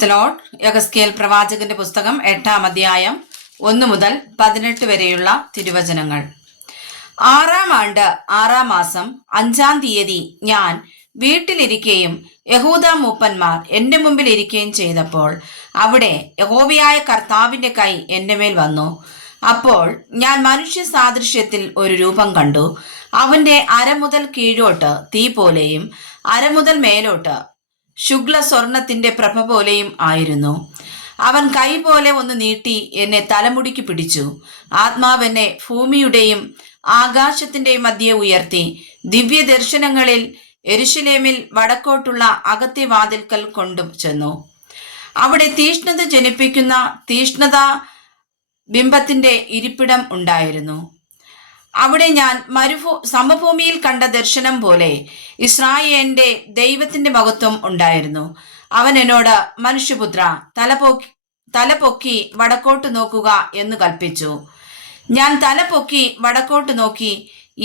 യഹസ്കേൽ പ്രവാചകന്റെ പുസ്തകം 8-ാം അധ്യായം 1 മുതൽ 18 വരെയുള്ള തിരുവചനങ്ങൾ. 6-ാം ആണ്ട് 6-ാം മാസം 5-ാം തീയതി ഞാൻ വീട്ടിലിരിക്കുകയും യഹൂദ മൂപ്പന്മാർ എന്റെ മുമ്പിൽ ഇരിക്കുകയും ചെയ്തപ്പോൾ അവിടെ യഹോവയായ കർത്താവിന്റെ കൈ എന്റെ മേൽ വന്നു. അപ്പോൾ ഞാൻ മനുഷ്യ സാദൃശ്യത്തിൽ ഒരു രൂപം കണ്ടു. അവന്റെ അര മുതൽ കീഴോട്ട് തീ പോലെയും അര മുതൽ മേലോട്ട് ശുക്ല സ്വർണത്തിന്റെ പ്രഭ പോലെയും ആയിരുന്നു. അവൻ കൈ പോലെ ഒന്ന് നീട്ടി എന്നെ തലമുടിക്ക് പിടിച്ചു. ആത്മാവെന്നെ ഭൂമിയുടെയും ആകാശത്തിന്റെയും മധ്യേ ഉയർത്തി ദിവ്യ ദർശനങ്ങളിൽ യെരൂശലേമിൽ വടക്കോട്ടുള്ള അകത്തെ വാതിൽക്കൽ കൊണ്ടു ചെന്നു. അവിടെ തീഷ്ണത ജനിപ്പിക്കുന്ന തീഷ്ണത ബിംബത്തിന്റെ ഇരിപ്പിടം ഉണ്ടായിരുന്നു. അവിടെ ഞാൻ സമഭൂമിയിൽ കണ്ട ദർശനം പോലെ ഇസ്രായേലിന്റെ ദൈവത്തിന്റെ മഹത്വം ഉണ്ടായിരുന്നു. അവൻ എന്നോട്, മനുഷ്യപുത്ര, തലപൊക്കി വടക്കോട്ട് നോക്കുക എന്ന് കൽപ്പിച്ചു. ഞാൻ തലപൊക്കി വടക്കോട്ട് നോക്കി.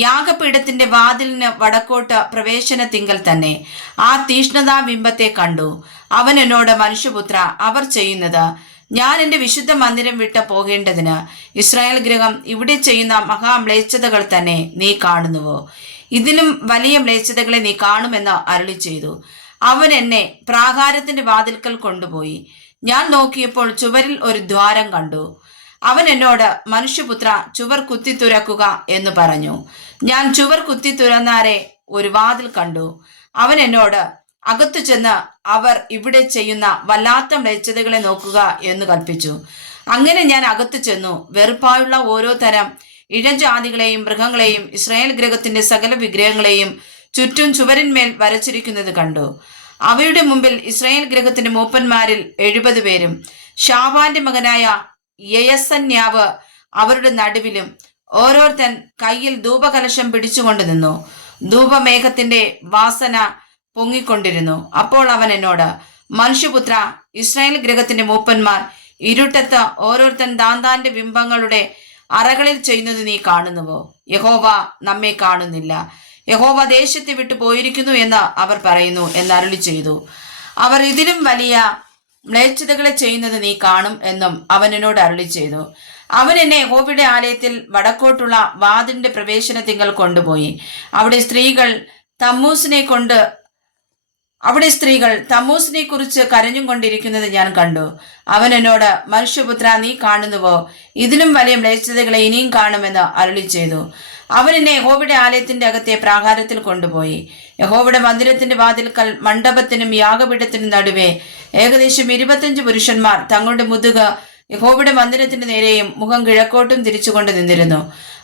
യാഗപീഠത്തിന്റെ വാതിലിന് വടക്കോട്ട് പ്രവേശനത്തിങ്കൽ തന്നെ ആ തീഷ്ണതാ ബിംബത്തെ കണ്ടു. അവൻ എന്നോട്, മനുഷ്യപുത്ര, അവർ ചെയ്യുന്നത് ഞാൻ എൻ്റെ വിശുദ്ധ മന്ദിരം വിട്ട് പോകേണ്ടതിന് ഇസ്രായേൽ ഗൃഹം ഇവിടെ ചെയ്യുന്ന മഹാമ്ലേച്ഛതകൾ തന്നെ നീ കാണുന്നുവോ? ഇതിലും വലിയ മ്ലേച്ഛതകളെ നീ കാണുമെന്ന് അരുളി ചെയ്തു. അവൻ എന്നെ പ്രാകാരത്തിന്റെ വാതിൽക്കൽ കൊണ്ടുപോയി. ഞാൻ നോക്കിയപ്പോൾ ചുവരിൽ ഒരു ദ്വാരം കണ്ടു. അവൻ എന്നോട്, മനുഷ്യപുത്ര, ചുവർ കുത്തി തുറക്കുക എന്ന് പറഞ്ഞു. ഞാൻ ചുവർ കുത്തി തുറന്നാരെ ഒരു വാതിൽ കണ്ടു. അവൻ എന്നോട്, അകത്തു ചെന്ന് അവർ ഇവിടെ ചെയ്യുന്ന വല്ലാത്ത മ്ലേച്ഛതകളെ നോക്കുക എന്ന് കൽപ്പിച്ചു. അങ്ങനെ ഞാൻ അകത്തു ചെന്നു. വെറുപ്പായുള്ള ഓരോ തരം ഇഴജാതികളെയും മൃഗങ്ങളെയും ഇസ്രായേൽ ഗൃഹത്തിന്റെ സകല വിഗ്രഹങ്ങളെയും ചുറ്റും ചുവരിന്മേൽ വരച്ചിരിക്കുന്നത് കണ്ടു. അവയുടെ മുമ്പിൽ ഇസ്രായേൽ ഗൃഹത്തിന്റെ മൂപ്പന്മാരിൽ 70 പേരും ഷാബാന്റെ മകനായ യയസന്യാവ് അവരുടെ നടുവിലും ഓരോരുത്തൻ കയ്യിൽ ധൂപകലശം പിടിച്ചുകൊണ്ട് നിന്നു. ധൂപമേഘത്തിന്റെ വാസന പൊങ്ങിക്കൊണ്ടിരുന്നു. അപ്പോൾ അവൻ എന്നോട്, മനുഷ്യപുത്ര, ഇസ്രായേൽ ഗൃഹത്തിന്റെ മൂപ്പന്മാർ ഇരുട്ടത്ത് ഓരോരുത്തൻ താന്താന്റെ ബിംബങ്ങളുടെ അറകളിൽ ചെയ്യുന്നത് നീ കാണുന്നുവോ? യഹോവ നമ്മെ കാണുന്നില്ല. യഹോവ ദേശത്തെ വിട്ടു പോയിരിക്കുന്നു എന്ന് അവർ പറയുന്നു എന്ന് അരുളി ചെയ്തു. അവർ ഇതിലും വലിയ മ്ലേച്ഛതകളെ ചെയ്യുന്നത് നീ കാണും എന്നും അവൻ എന്നോട് അരുളി ചെയ്തു. അവൻ എന്നെ യഹോവയുടെ ആലയത്തിൽ വടക്കോട്ടുള്ള വാതിലിന്റെ പ്രവേശനത്തിങ്കൽ കൊണ്ടുപോയി. അവിടെ സ്ത്രീകൾ തമ്മൂസിനെ കുറിച്ച് കരഞ്ഞും കൊണ്ടിരിക്കുന്നത് ഞാൻ കണ്ടു. അവൻ എന്നോട്, മനുഷ്യപുത്ര, നീ കാണുന്നുവോ? ഇതിലും വലിയ മ്ലേച്ഛതകളെ ഇനിയും കാണുമെന്ന് അരുളി ചെയ്തു. അവൻ എന്നെ യഹോവയുടെ ആലയത്തിന്റെ അകത്തെ പ്രാകാരത്തിൽ കൊണ്ടുപോയി. യഹോവയുടെ മന്ദിരത്തിന്റെ വാതിൽക്കൽ മണ്ഡപത്തിനും യാഗപീഠത്തിനും നടുവേ ഏകദേശം 25 പുരുഷന്മാർ തങ്ങളുടെ മുതുക് യഹോവയുടെ മന്ദിരത്തിന്റെ നേരെയും മുഖം കിഴക്കോട്ടും തിരിച്ചുകൊണ്ട് നിന്നിരുന്നു.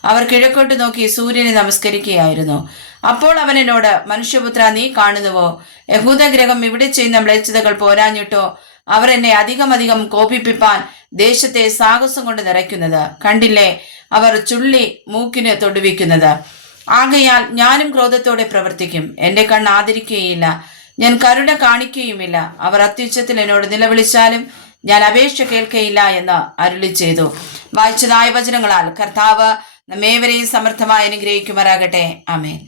അവർ കിഴക്കോട്ട് നോക്കി സൂര്യനെ നമസ്കരിക്കുകയായിരുന്നു. അപ്പോൾ അവൻ എന്നോട്, മനുഷ്യപുത്ര, നീ കാണുന്നുവോ? യഹൂദഗ്രഹം ഇവിടെ ചെയ്യുന്ന മ്ലേച്ഛതകൾ പോരാഞ്ഞിട്ടോ അവർ എന്നെ അധികം കോപിപ്പിപ്പാൻ ദേശത്തെ സാഹസം കൊണ്ട് നിറയ്ക്കുന്നത് കണ്ടില്ലേ? അവർ ചുള്ളി മൂക്കിന് തൊടുവിക്കുന്നത്. ആകയാൽ ഞാനും ക്രോധത്തോടെ പ്രവർത്തിക്കും. എന്റെ കണ്ണ് ആദരിക്കുകയില്ല, ഞാൻ കരുണ കാണിക്കുകയുമില്ല. അവർ അത്യുച്ചത്തിൽ എന്നോട് നിലവിളിച്ചാലും ഞാൻ അപേക്ഷ കേൾക്കയില്ല എന്ന് അരുളി ചെയ്തു. വായിച്ചതായ വചനങ്ങളാൽ കർത്താവ് നമ്മേവരെയും സമർത്ഥമായി അനുഗ്രഹിക്കുമാറാകട്ടെ. ആമേൻ.